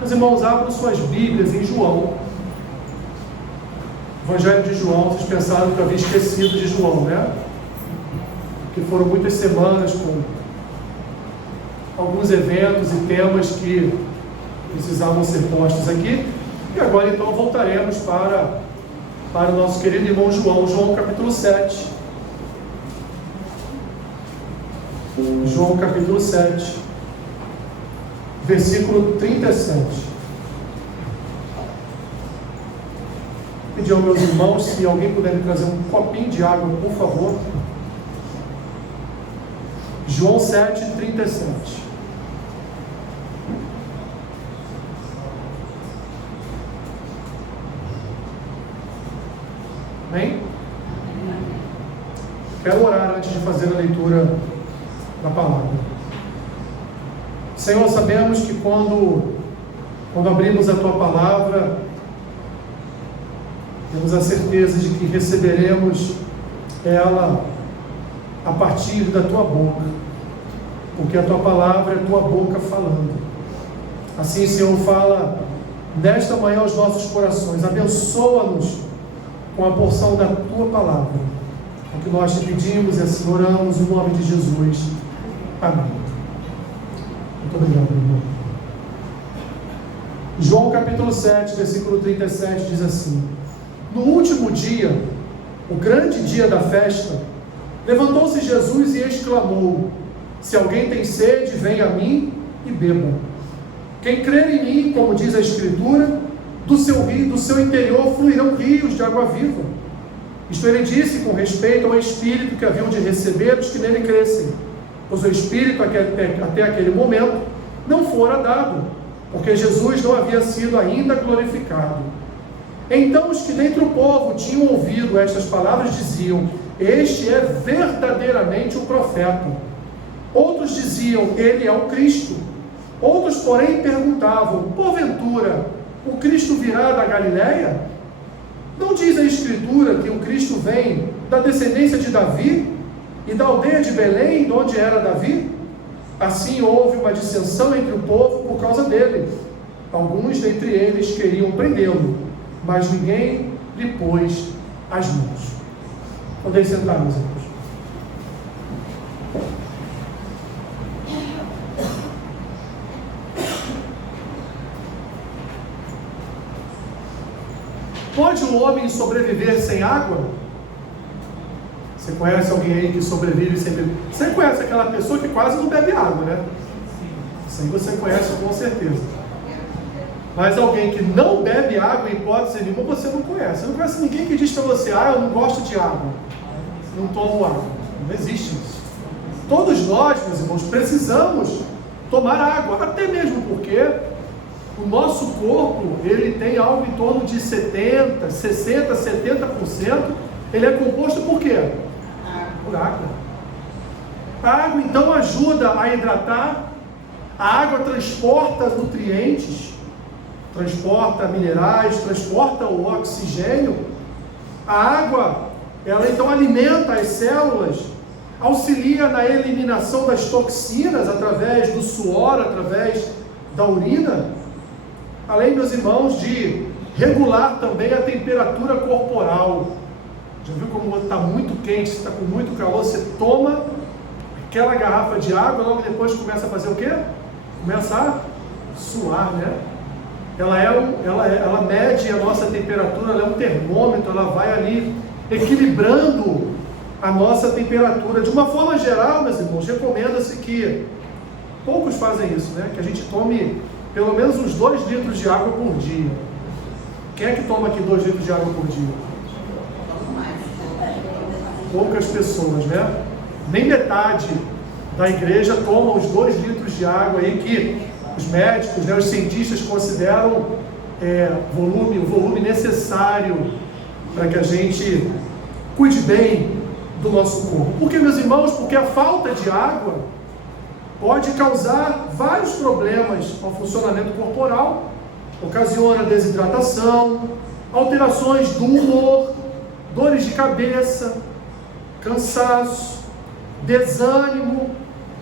Meus irmãos, abram suas Bíblias em João. Evangelho de João. Vocês pensaram que eu havia esquecido de João, né? Que foram muitas semanas com alguns eventos e temas que precisavam ser postos aqui. E agora então voltaremos para o nosso querido irmão João. João capítulo 7. João capítulo 7, versículo 37. Pedir aos meus irmãos, se alguém puder me trazer um copinho de água, por favor. João 7, 37. Amém? Quero orar antes de fazer a leitura da palavra. Senhor, sabemos que quando abrimos a Tua palavra, temos a certeza de que receberemos ela a partir da Tua boca, porque a Tua palavra é a Tua boca falando. Assim, Senhor, fala nesta manhã aos nossos corações, abençoa-nos com a porção da Tua palavra. O que nós te pedimos e assim oramos no nome de Jesus. Amém. Muito obrigado, irmão. João capítulo 7, versículo 37 diz assim: No último dia, o grande dia da festa, levantou-se Jesus e exclamou: Se alguém tem sede, venha a mim e beba. Quem crer em mim, como diz a Escritura, do seu interior fluirão rios de água viva. Isto ele disse com respeito ao Espírito que haviam de receber os que nele crescem, pois o Espírito até aquele momento não fora dado, porque Jesus não havia sido ainda glorificado. Então os que dentre o povo tinham ouvido estas palavras diziam: Este é verdadeiramente o profeta. Outros diziam: Ele é o Cristo. Outros, porém, perguntavam: Porventura, o Cristo virá da Galileia? Não diz a Escritura que o Cristo vem da descendência de Davi e da aldeia de Belém, de onde era Davi? Assim houve uma dissensão entre o povo por causa dele. Alguns dentre eles queriam prendê-lo, mas ninguém lhe pôs as mãos. Podem sentar, meus irmãos. Pode um homem sobreviver sem água? Você conhece alguém aí que sobrevive sem beber? Você conhece aquela pessoa que quase não bebe água, né? Isso aí você conhece com certeza. Mas alguém que não bebe água, em hipótese nenhuma, você não conhece. Você não conhece ninguém que diz para você: eu não gosto de água, não tomo água. Não existe isso. Todos nós, meus irmãos, precisamos tomar água, até mesmo porque o nosso corpo, ele tem algo em torno de 70%, 70%, ele é composto por quê? Por água. A água, então, ajuda a hidratar, a água transporta nutrientes, transporta minerais, transporta o oxigênio. A água, ela então alimenta as células, auxilia na eliminação das toxinas através do suor, através da urina. Além, meus irmãos, de regular também a temperatura corporal. Já viu como está muito quente, está com muito calor, você toma aquela garrafa de água, logo depois começa a fazer o quê? Começa a suar, né? Ela mede a nossa temperatura, ela é um termômetro, ela vai ali equilibrando a nossa temperatura. De uma forma geral, meus irmãos, recomenda-se que, poucos fazem isso, né? Que a gente tome pelo menos uns 2 litros de água por dia. Quem é que toma aqui 2 litros de água por dia? Poucas pessoas, né? Nem metade da igreja toma os 2 litros de água aí que os médicos, né, os cientistas consideram o volume necessário para que a gente cuide bem do nosso corpo. Por que, meus irmãos? Porque a falta de água pode causar vários problemas ao funcionamento corporal, ocasiona desidratação, alterações do humor, dores de cabeça, cansaço, desânimo,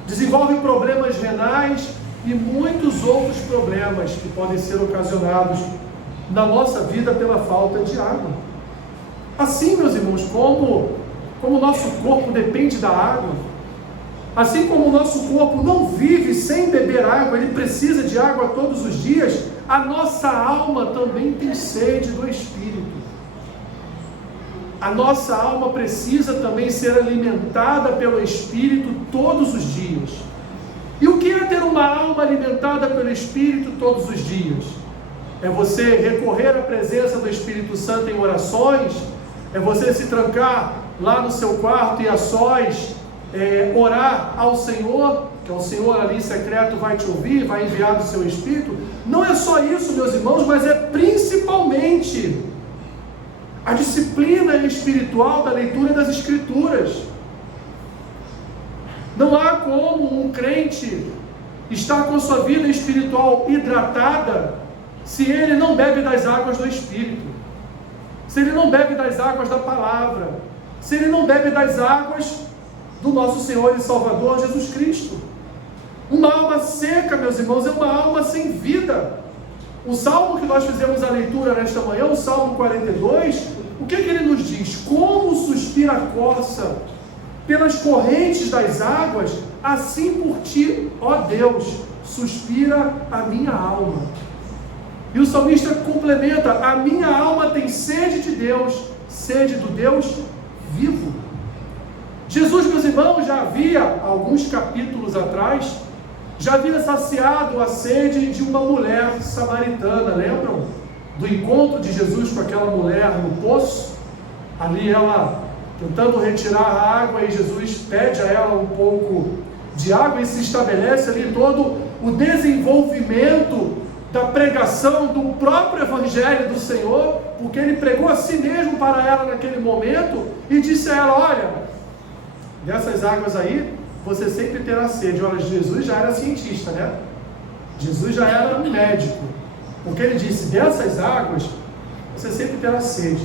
desenvolve problemas renais e muitos outros problemas que podem ser ocasionados na nossa vida pela falta de água. Assim, meus irmãos, como o nosso corpo depende da água, assim como o nosso corpo não vive sem beber água, ele precisa de água todos os dias, a nossa alma também tem sede do Espírito. A nossa alma precisa também ser alimentada pelo Espírito todos os dias. E o que é ter uma alma alimentada pelo Espírito todos os dias? É você recorrer à presença do Espírito Santo em orações, é você se trancar lá no seu quarto e a sós, orar ao Senhor, que o Senhor ali secreto vai te ouvir, vai enviar do seu Espírito. Não é só isso, meus irmãos, mas é principalmente a disciplina espiritual da leitura das Escrituras. Não há como um crente estar com sua vida espiritual hidratada se ele não bebe das águas do Espírito, se ele não bebe das águas da palavra, se ele não bebe das águas do nosso Senhor e Salvador Jesus Cristo. Uma alma seca, meus irmãos, é uma alma sem vida. O salmo que nós fizemos a leitura nesta manhã, o Salmo 42, o que ele nos diz? Como suspira a corça pelas correntes das águas, assim por ti, ó Deus, suspira a minha alma. E o salmista complementa: a minha alma tem sede de Deus, sede do Deus vivo. Jesus, meus irmãos, já havia, alguns capítulos atrás, já havia saciado a sede de uma mulher samaritana, lembram? Do encontro de Jesus com aquela mulher no poço, ali ela tentando retirar a água, e Jesus pede a ela um pouco de água, e se estabelece ali todo o desenvolvimento da pregação do próprio Evangelho do Senhor, porque ele pregou a si mesmo para ela naquele momento, e disse a ela: olha, dessas águas aí, você sempre terá sede. Olha, Jesus já era cientista, né? Jesus já era um médico, porque ele disse: dessas águas, você sempre terá sede,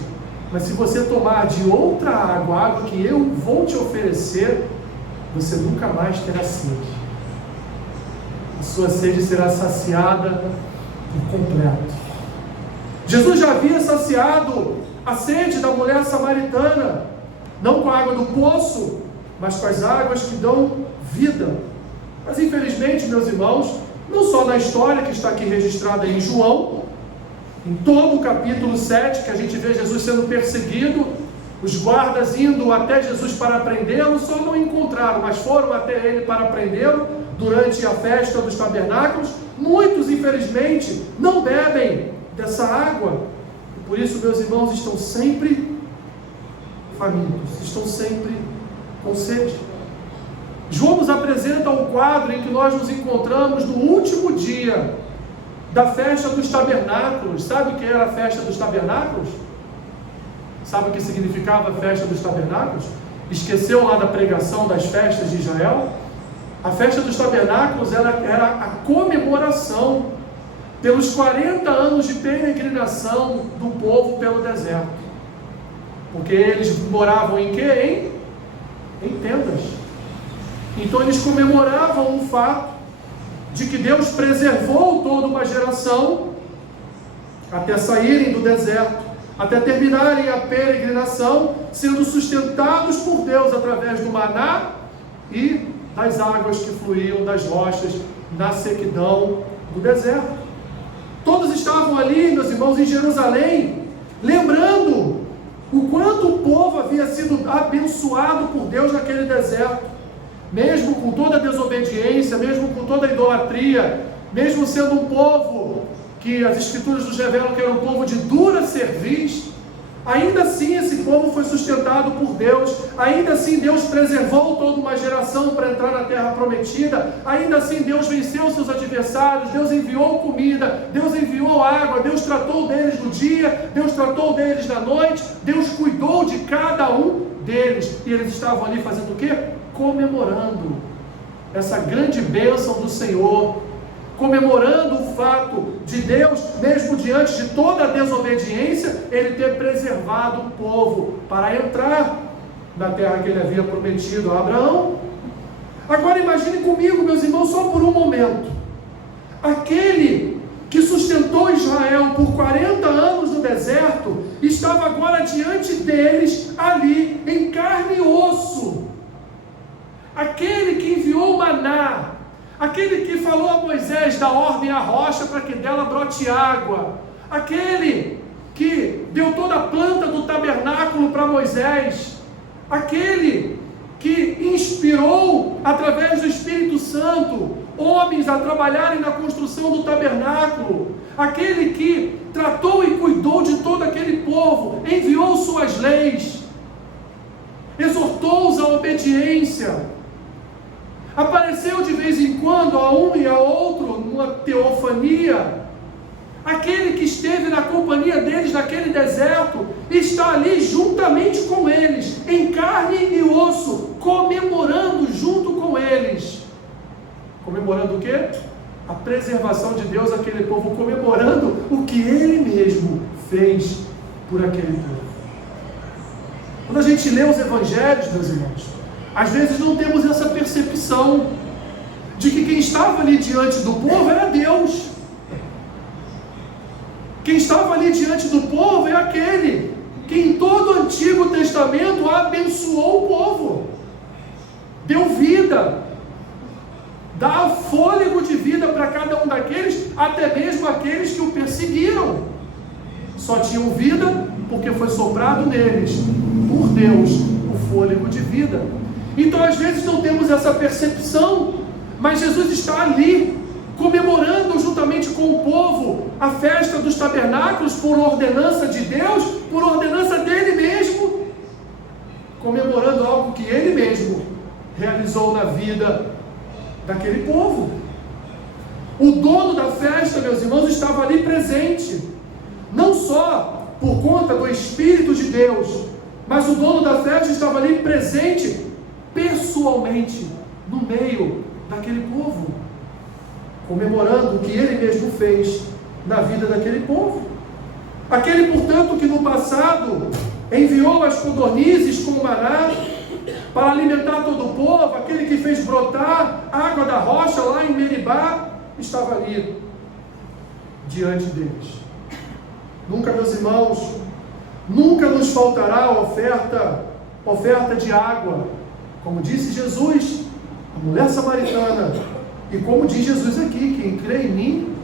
mas se você tomar de outra água, a água que eu vou te oferecer, você nunca mais terá sede. A sua sede será saciada por completo. Jesus já havia saciado a sede da mulher samaritana, não com a água do poço, mas com as águas que dão vida. Mas infelizmente, meus irmãos, não só na história que está aqui registrada em João, em todo o capítulo 7, que a gente vê Jesus sendo perseguido, os guardas indo até Jesus para prendê-lo, só não encontraram, mas foram até ele para prendê-lo durante a festa dos tabernáculos. Muitos, infelizmente, não bebem dessa água, e por isso, meus irmãos, estão sempre famintos, estão sempre com sede. João nos apresenta um quadro em que nós nos encontramos no último dia da festa dos tabernáculos. Sabe o que era a festa dos tabernáculos? Sabe o que significava a festa dos tabernáculos? Esqueceu lá da pregação das festas de Israel? A festa dos tabernáculos era a comemoração pelos 40 anos de peregrinação do povo pelo deserto. Porque eles moravam em quê? Em tendas. Então eles comemoravam o fato de que Deus preservou toda uma geração até saírem do deserto, até terminarem a peregrinação, sendo sustentados por Deus através do maná e das águas que fluíam das rochas na sequidão do deserto. Todos estavam ali, meus irmãos, em Jerusalém, lembrando o quanto o povo havia sido abençoado por Deus naquele deserto, mesmo com toda a desobediência, mesmo com toda a idolatria, mesmo sendo um povo que as Escrituras nos revelam que era um povo de dura cerviz, ainda assim esse povo foi sustentado por Deus, ainda assim Deus preservou toda uma geração para entrar na terra prometida, ainda assim Deus venceu seus adversários, Deus enviou comida, Deus enviou água, Deus tratou deles no dia, Deus tratou deles na noite, Deus cuidou de cada um deles, e eles estavam ali fazendo o quê? Comemorando essa grande bênção do Senhor, comemorando o fato de Deus, mesmo diante de toda a desobediência, Ele ter preservado o povo para entrar na terra que Ele havia prometido a Abraão. Agora imagine comigo, meus irmãos, só por um momento, aquele que sustentou Israel por 40 anos no deserto, estava agora diante deles, ali, em carne e osso. Aquele que enviou o maná, aquele que falou a Moisés da ordem à rocha para que dela brote água, aquele que deu toda a planta do tabernáculo para Moisés, aquele que inspirou, através do Espírito Santo, homens a trabalharem na construção do tabernáculo, aquele que tratou e cuidou de todo aquele povo, enviou suas leis, exortou-os à obediência, apareceu de vez em quando a um e a outro numa teofania, aquele que esteve na companhia deles naquele deserto, está ali juntamente com eles, em carne e osso, comemorando junto com eles. Comemorando o quê? A preservação de Deus àquele povo, comemorando o que Ele mesmo fez por aquele povo. Quando a gente lê os evangelhos, meus irmãos, às vezes não temos essa percepção de que quem estava ali diante do povo era Deus. Quem estava ali diante do povo é aquele que em todo o Antigo Testamento abençoou o povo, deu vida, dá fôlego de vida para cada um daqueles, até mesmo aqueles que o perseguiram. Só tinham vida porque foi soprado neles, por Deus, o fôlego de vida. Então às vezes não temos essa percepção, mas Jesus está ali, comemorando juntamente com o povo a festa dos tabernáculos, por ordenança de Deus, por ordenança dele mesmo, comemorando algo que ele mesmo realizou na vida daquele povo. O dono da festa, meus irmãos, estava ali presente, não só por conta do Espírito de Deus, mas o dono da festa estava ali presente pessoalmente no meio daquele povo, comemorando o que ele mesmo fez na vida daquele povo. Aquele, portanto, que no passado enviou as codornizes com o maná para alimentar todo o povo, aquele que fez brotar água da rocha lá em Meribá, estava ali diante deles. Nunca, meus irmãos, nunca nos faltará a oferta de água, como disse Jesus, a mulher samaritana, e como diz Jesus aqui, quem crê em mim,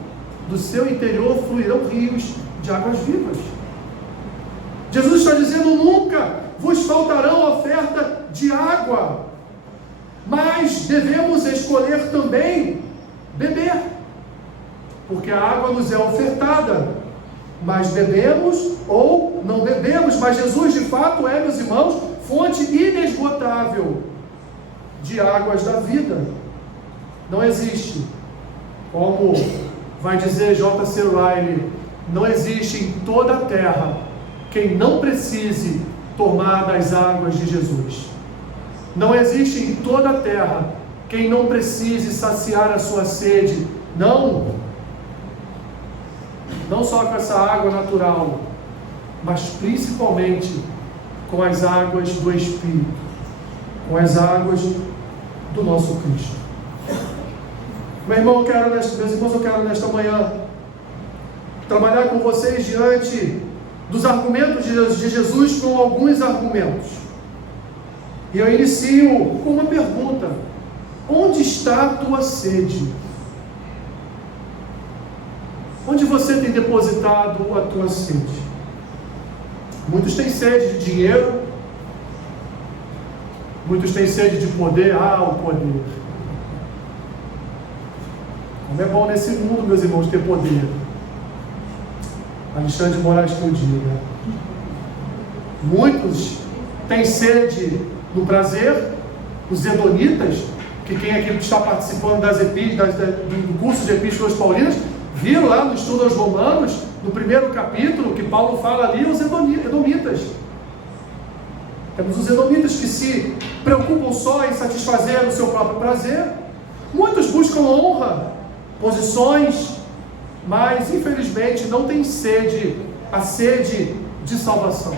do seu interior fluirão rios de águas vivas. Jesus está dizendo, nunca vos faltarão a oferta de água, mas devemos escolher também beber, porque a água nos é ofertada, mas bebemos ou não bebemos, mas Jesus de fato é, meus irmãos, fonte inesgotável de águas da vida. Não existe, como vai dizer J.C. Ryle, não existe em toda a terra quem não precise tomar das águas de Jesus. Não existe em toda a terra quem não precise saciar a sua sede, não só com essa água natural, mas principalmente com as águas do Espírito, com as águas do nosso Cristo. Meus irmãos, eu quero nesta manhã trabalhar com vocês diante dos argumentos de Jesus, com alguns argumentos. E eu inicio com uma pergunta: onde está a tua sede? Onde você tem depositado a tua sede? Muitos têm sede de dinheiro, muitos têm sede de poder. O poder. Como é bom nesse mundo, meus irmãos, ter poder. Alexandre de Moraes que eu digo, né? Muitos têm sede do prazer, os edonitas, que quem aqui está participando do curso de Epístolas Paulinas, viram lá no estudo aos Romanos, no primeiro capítulo, que Paulo fala ali, os edomitas. Temos os edomitas que se preocupam só em satisfazer o seu próprio prazer. Muitos buscam honra, posições, mas infelizmente não têm sede, a sede de salvação.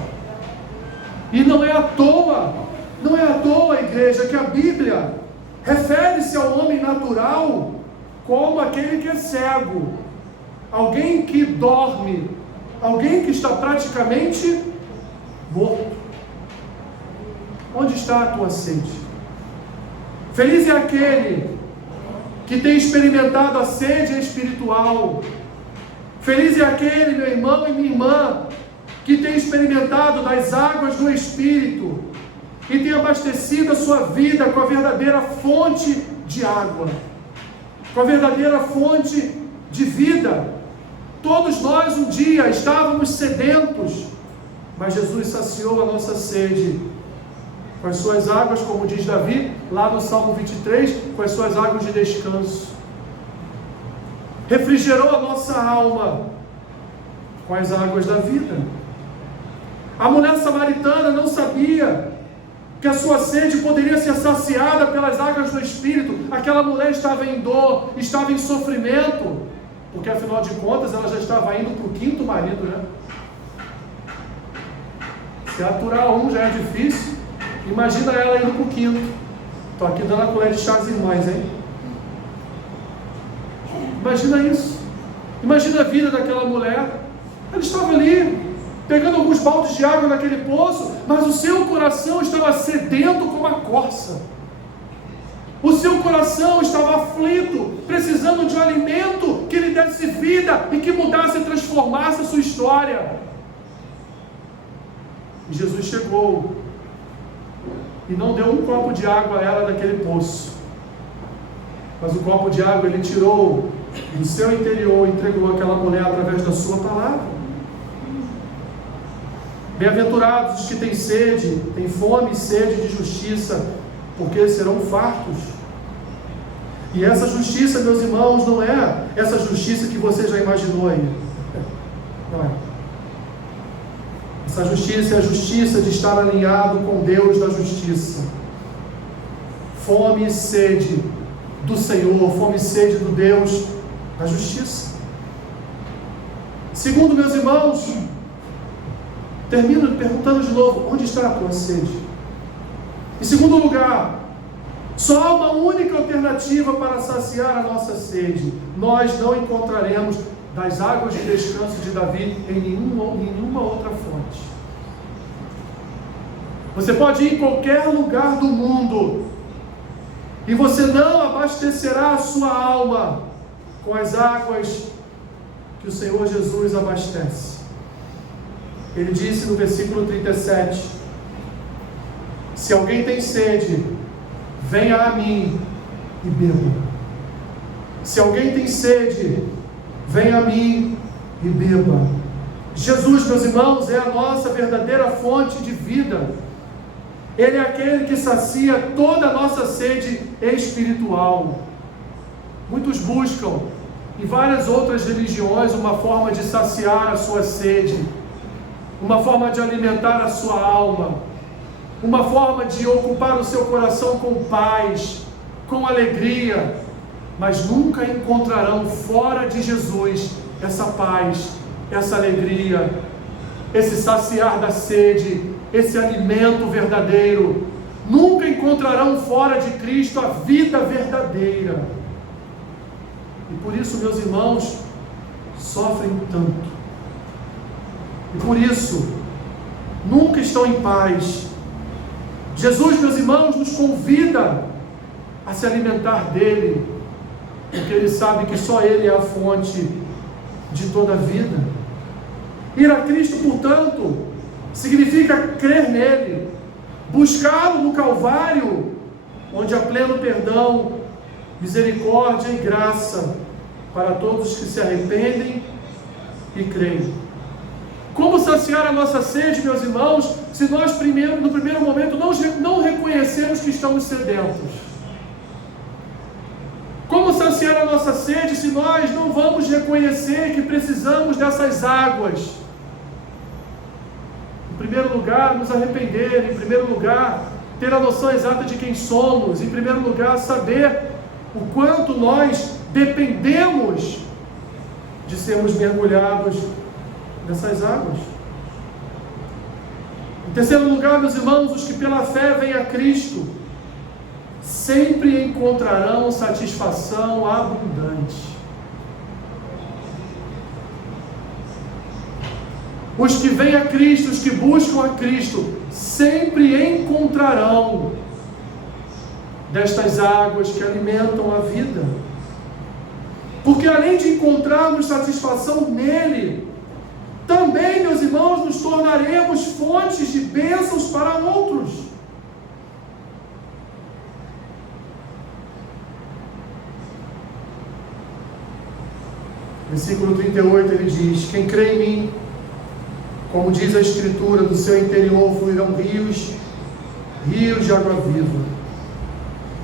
E não é à toa, igreja, que a Bíblia refere-se ao homem natural como aquele que é cego, alguém que dorme, alguém que está praticamente morto. Onde está a tua sede? Feliz é aquele que tem experimentado a sede espiritual. Feliz é aquele, meu irmão e minha irmã, que tem experimentado das águas do Espírito e tem abastecido a sua vida com a verdadeira fonte de água, com a verdadeira fonte de vida. Todos nós um dia estávamos sedentos, mas Jesus saciou a nossa sede com as suas águas, como diz Davi, lá no Salmo 23, com as suas águas de descanso. Refrigerou a nossa alma com as águas da vida. A mulher samaritana não sabia que a sua sede poderia ser saciada pelas águas do Espírito. Aquela mulher estava em dor, estava em sofrimento, porque afinal de contas ela já estava indo para o 5º marido, né? Se aturar um já é difícil, imagina ela indo para o 5º. Estou aqui dando a colher de chá às irmãs, hein? Imagina isso. Imagina a vida daquela mulher. Ela estava ali, pegando alguns baldes de água naquele poço, mas o seu coração estava sedento como a corça. O seu coração estava aflito, precisando de um alimento que lhe desse vida e que mudasse e transformasse a sua história. E Jesus chegou e não deu um copo de água a ela daquele poço, mas o copo de água ele tirou do seu interior e entregou àquela mulher através da sua palavra. Bem-aventurados os que têm sede, têm fome e sede de justiça, porque serão fartos. E essa justiça, meus irmãos, não é essa justiça que você já imaginou aí. Não é. Essa justiça é a justiça de estar alinhado com Deus da justiça. Fome e sede do Senhor, fome e sede do Deus da justiça. Segundo, meus irmãos, termino perguntando de novo, onde está a tua sede? Em segundo lugar, só há uma única alternativa para saciar a nossa sede. Nós não encontraremos das águas de descanso de Davi em nenhuma outra fonte. Você pode ir em qualquer lugar do mundo e você não abastecerá a sua alma com as águas que o Senhor Jesus abastece. Ele disse no versículo 37, se alguém tem sede, venha a mim e beba. Se alguém tem sede, venha a mim e beba. Jesus, meus irmãos, é a nossa verdadeira fonte de vida. Ele é aquele que sacia toda a nossa sede espiritual. Muitos buscam em várias outras religiões uma forma de saciar a sua sede, uma forma de alimentar a sua alma, uma forma de ocupar o seu coração com paz, com alegria, mas nunca encontrarão fora de Jesus essa paz, essa alegria, esse saciar da sede, esse alimento verdadeiro. Nunca encontrarão fora de Cristo a vida verdadeira. E por isso, meus irmãos, sofrem tanto. E por isso, nunca estão em paz. Jesus, meus irmãos, nos convida a se alimentar dele, porque ele sabe que só ele é a fonte de toda a vida. Ir a Cristo, portanto, significa crer nele, buscá-lo no Calvário, onde há pleno perdão, misericórdia e graça para todos que se arrependem e creem. Como saciar a nossa sede, meus irmãos, se nós no primeiro momento não reconhecemos que estamos sedentos? Como saciar a nossa sede se nós não vamos reconhecer que precisamos dessas águas? Em primeiro lugar, nos arrepender. Em primeiro lugar, ter a noção exata de quem somos. Em primeiro lugar, saber o quanto nós dependemos de sermos mergulhados nessas águas. Em terceiro lugar, meus irmãos, os que pela fé vêm a Cristo sempre encontrarão satisfação abundante. Os que vêm a Cristo, os que buscam a Cristo, sempre encontrarão destas águas que alimentam a vida. Porque além de encontrarmos satisfação nele, também, meus irmãos, nos tornaremos fontes de bênçãos para outros. Versículo 38, ele diz: quem crê em mim, como diz a Escritura, do seu interior fluirão rios de água viva.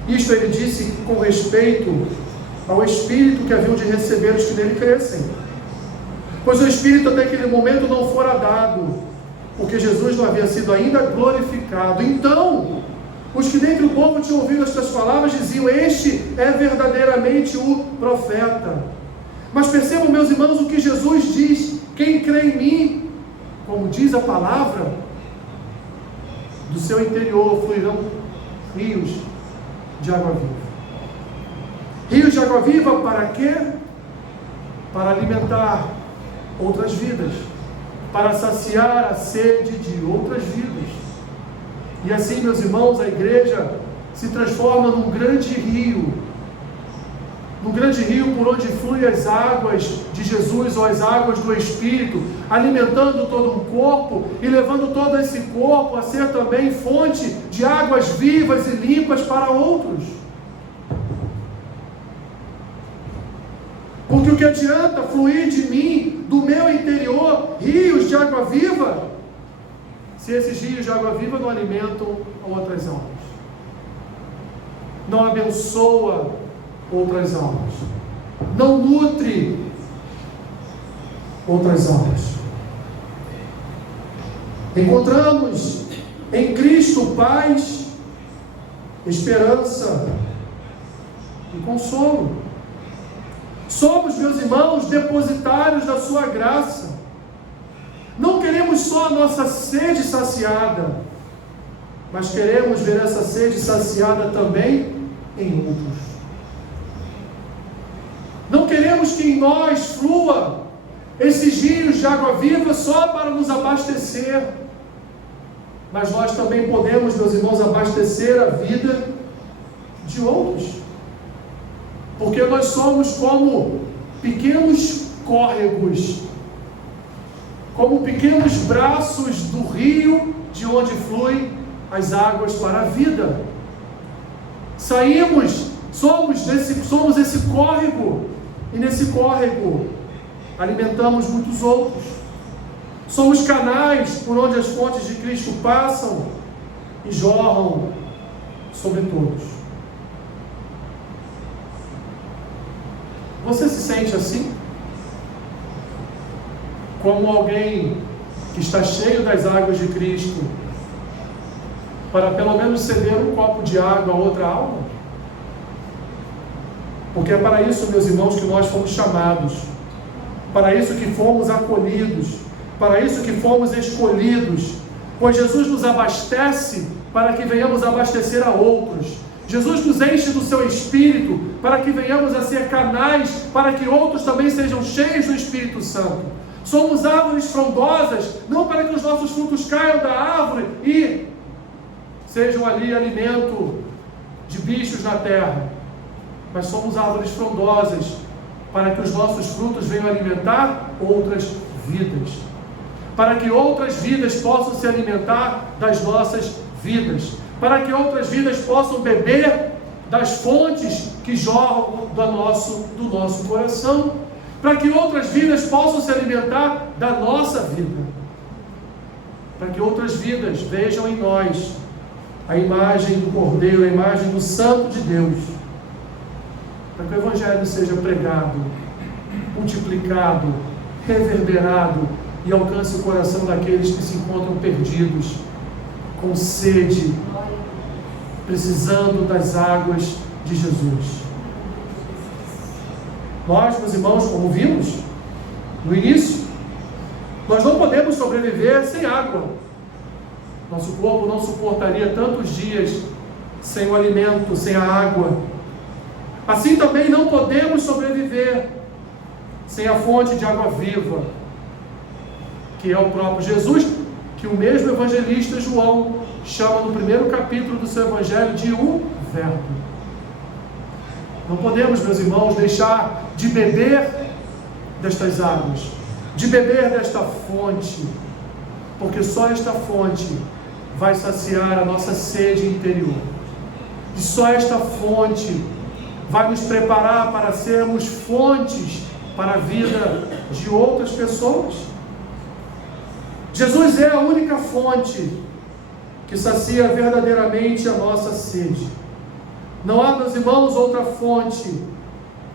Isto ele disse com respeito ao Espírito que haviam de receber os que nele crescem. Pois o Espírito até aquele momento não fora dado, porque Jesus não havia sido ainda glorificado. Então, os que dentre o povo tinham ouvido estas palavras diziam: este é verdadeiramente o profeta. Mas percebam, meus irmãos, o que Jesus diz: quem crê em mim, como diz a palavra, do seu interior fluirão rios de água viva. Rios de água viva para quê? Para alimentar outras vidas, para saciar a sede de outras vidas. E assim, meus irmãos, a igreja se transforma num grande rio por onde fluem as águas de Jesus, ou as águas do Espírito, alimentando todo um corpo e levando todo esse corpo a ser também fonte de águas vivas e limpas para outros. Porque o que adianta fluir de mim, do meu interior, rios de água viva, se esses rios de água viva não alimentam outras almas, não abençoa outras almas, não nutre outras almas. Encontramos em Cristo paz, esperança e consolo. Somos, meus irmãos, depositários da sua graça. Não queremos só a nossa sede saciada, mas queremos ver essa sede saciada também em outros. Não queremos que em nós flua esses rios de água viva só para nos abastecer, mas nós também podemos, meus irmãos, abastecer a vida de outros, porque nós somos como pequenos córregos, como pequenos braços do rio de onde fluem as águas para a vida. Somos esse córrego, e nesse córrego alimentamos muitos outros. Somos canais por onde as fontes de Cristo passam e jorram sobre todos. Você se sente assim? Como alguém que está cheio das águas de Cristo, para pelo menos ceder um copo de água a outra alma? Porque é para isso, meus irmãos, que nós fomos chamados, para isso que fomos acolhidos, para isso que fomos escolhidos, pois Jesus nos abastece para que venhamos abastecer a outros. Jesus nos enche do seu Espírito para que venhamos a ser canais para que outros também sejam cheios do Espírito Santo. Somos árvores frondosas, não para que os nossos frutos caiam da árvore e sejam ali alimento de bichos na terra, mas somos árvores frondosas para que os nossos frutos venham alimentar outras vidas, para que outras vidas possam se alimentar das nossas vidas, para que outras vidas possam beber das fontes que jorram do nosso coração, para que outras vidas possam se alimentar da nossa vida, para que outras vidas vejam em nós a imagem do Cordeiro, a imagem do Santo de Deus, para que o Evangelho seja pregado, multiplicado, reverberado e alcance o coração daqueles que se encontram perdidos, com sede, precisando das águas de Jesus. Nós, meus irmãos, como vimos no início, nós não podemos sobreviver sem água. Nosso corpo não suportaria tantos dias sem o alimento, sem a água. Assim também não podemos sobreviver sem a fonte de água viva, que é o próprio Jesus, que o mesmo evangelista João chama no primeiro capítulo do seu evangelho de o Verbo. Não podemos, meus irmãos, deixar de beber destas águas, de beber desta fonte, porque só esta fonte vai saciar a nossa sede interior. E só esta fonte vai nos preparar para sermos fontes para a vida de outras pessoas. Jesus é a única fonte que sacia verdadeiramente a nossa sede. Não há, meus irmãos, outra fonte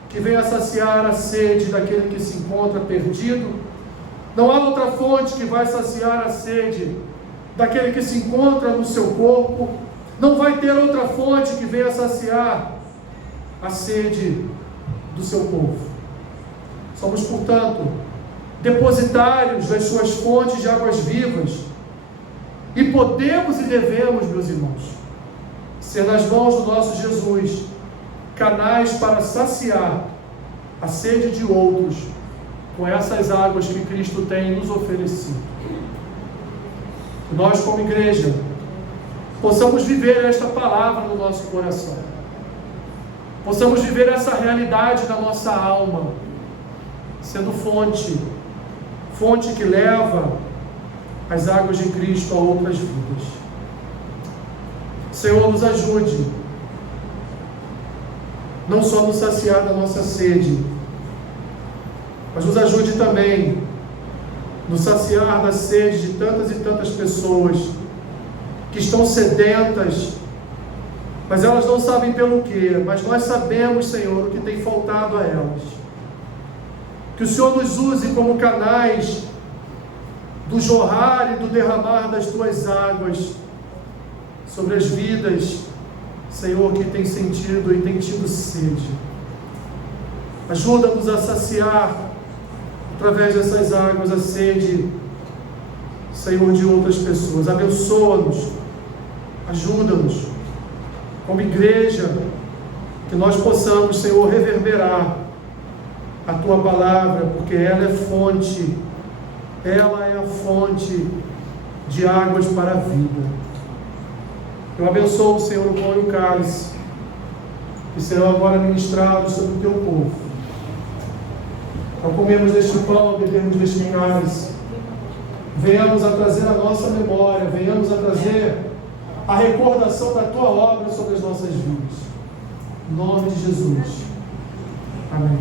que venha saciar a sede daquele que se encontra perdido. Não há outra fonte que vai saciar a sede daquele que se encontra no seu corpo. Não vai ter outra fonte que venha saciar a sede do seu povo. Somos, portanto, depositários das suas fontes de águas vivas. E podemos e devemos, meus irmãos, ser nas mãos do nosso Jesus canais para saciar a sede de outros com essas águas que Cristo tem nos oferecido. Que nós, como igreja, possamos viver esta palavra no nosso coração, possamos viver essa realidade na nossa alma, sendo fonte que leva as águas de Cristo a outras vidas. Senhor, nos ajude, não só nos saciar da nossa sede, mas nos ajude também nos saciar da sede de tantas e tantas pessoas que estão sedentas, mas elas não sabem pelo quê, mas nós sabemos, Senhor, o que tem faltado a elas. Que o Senhor nos use como canais do jorrar e do derramar das Tuas águas sobre as vidas, Senhor, que tem sentido e tem tido sede. Ajuda-nos a saciar, através dessas águas, a sede, Senhor, de outras pessoas. Abençoa-nos, ajuda-nos, como igreja, que nós possamos, Senhor, reverberar a Tua palavra, porque ela é fonte, ela é a fonte de águas para a vida. Eu abençoo, Senhor, o pão e o cálice, que serão agora ministrados sobre o Teu povo. Ao comermos deste pão, ao bebermos deste cálice, venhamos a trazer a nossa memória, venhamos a trazer a recordação da Tua obra sobre as nossas vidas. Em nome de Jesus. Amém.